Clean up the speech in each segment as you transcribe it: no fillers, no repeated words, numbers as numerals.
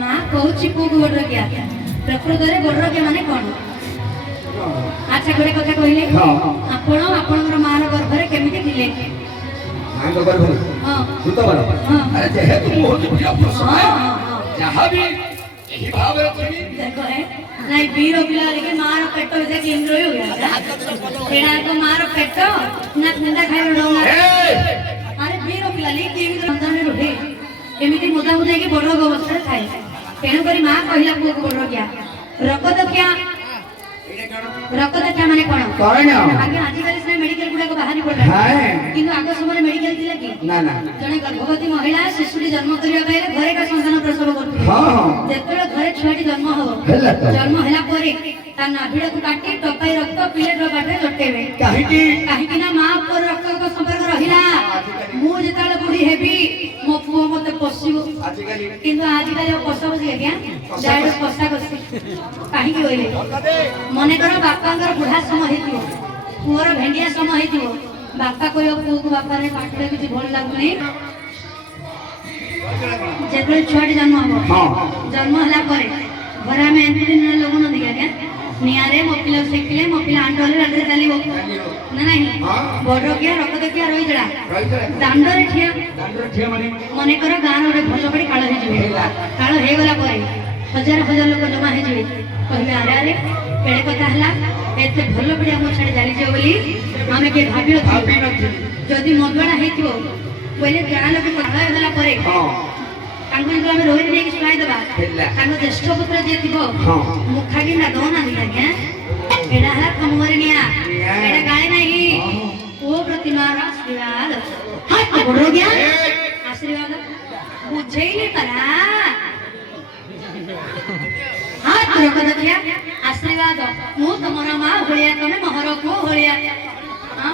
माँ कहूँ पुओ को बड़रगिया प्रकृत में बड़रगिया माने कौन? अच्छा गोटे कथा कहले आपण आपनकर मार गर्भरे केमिति थिले? मां को गर्भरे हां सुत बार अरे जेहेतु बहुत बढ़िया प्रश्न है जहां भी यही भाव है तुमी देखो है नहीं बीरो पिला लेके मार पेट से केंद्र हो गया एडा को मार पेट ना निंदा खाइ डोंगा अरे बीरो पिला लेके केंद्र अंदर रहे एमिति मुदा मुदा के बड़ अवस्था थाए तेणु करी मां कहिला पुओ को बड़रगिया रकत क्या रक्त क्या माने कोन कोन आगे आजिकल से मेडिकल गुडा को बाहरी पडला हां किंतु आगो समय मेडिकल थिला कि ना ना जने गर्भवती महिला शिशुटी जन्म करिया पाइले घरे का संतान प्रसव करथि हां हां जेतले घरे छुआटी जन्म हो जन्म हला परे ता नाभिड को काटी टपाई रक्त पिलेट रो बाटे लटेबे काहे ना मां पर रक्त को संपर्क रहिला मु जेताले बुढी हेबी मो पुओ मते पसिबो आजिकल किंतु आजिकल पसब जे क्या डायरेक्ट पसा करसी काहे कि होइले मने करो बापांगर बुढ़ा समय हेतियो पुअर भेंडिया समय हेतियो बापा कोयो पुओ को बापा रे पाठले किछि भल लागुनी जेतले छुआटी जन्म हो हां जन्म हला परे घरा में एंटी न लोगन दिया क्या नियारे मो पिला सेकिले मो पिला आंडोले राते चलीबो ना नहीं बड़ो क्या रक्त क्या रही जड़ा दांडरे ठिया मने करो गान रे भलो बड़ी काळ हे जिवे काळ हे गला परे हजार हजार लोग जमा हे जिवे कहले अरे अरे केड़े कथा हला एते भलो बड़ी हम छाड़ी जाली जे बोली हमें के भाबियो थी जदी मगणा हेतियो पहिले गान लोग कथा हे गला परे तांको जो हम रोहिणी ने सुनाई देबा तांको ज्येष्ठ पुत्र जे थिबो मुखा कि ना दोना दिया क्या एडा हला खमोरनिया एडा गाय नहीं ओ प्रतिमार आशीर्वाद हां बड़ो गया आशीर्वाद बुझेइले तरा हां रकत क्या आशीर्वाद मु तमरा मां होलिया तमे महर को होलिया हां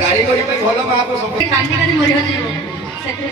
गाड़ी गाड़ी पे भलो मां को सब कांदी कांदी मरि हो जेबो सेते